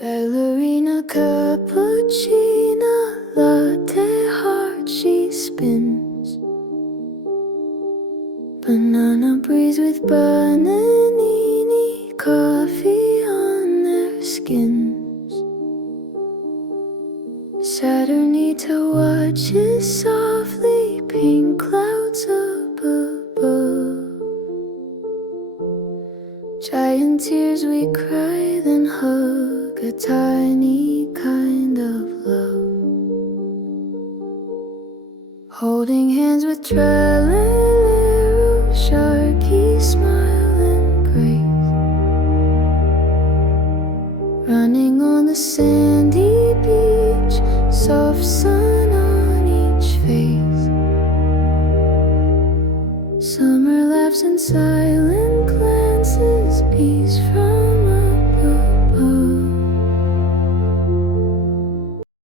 Ballerina cappuccina, latte heart she spins. Banana breeze with bananini, coffee on their skins. Saturnita watches softly, pink clouds up above. Giant tears we cry, then hug, a tiny kind of love. Holding hands with Trellalero, Sharky smile and grace. Running on the sandy beach, soft sun on each face. Summer laughs in silence.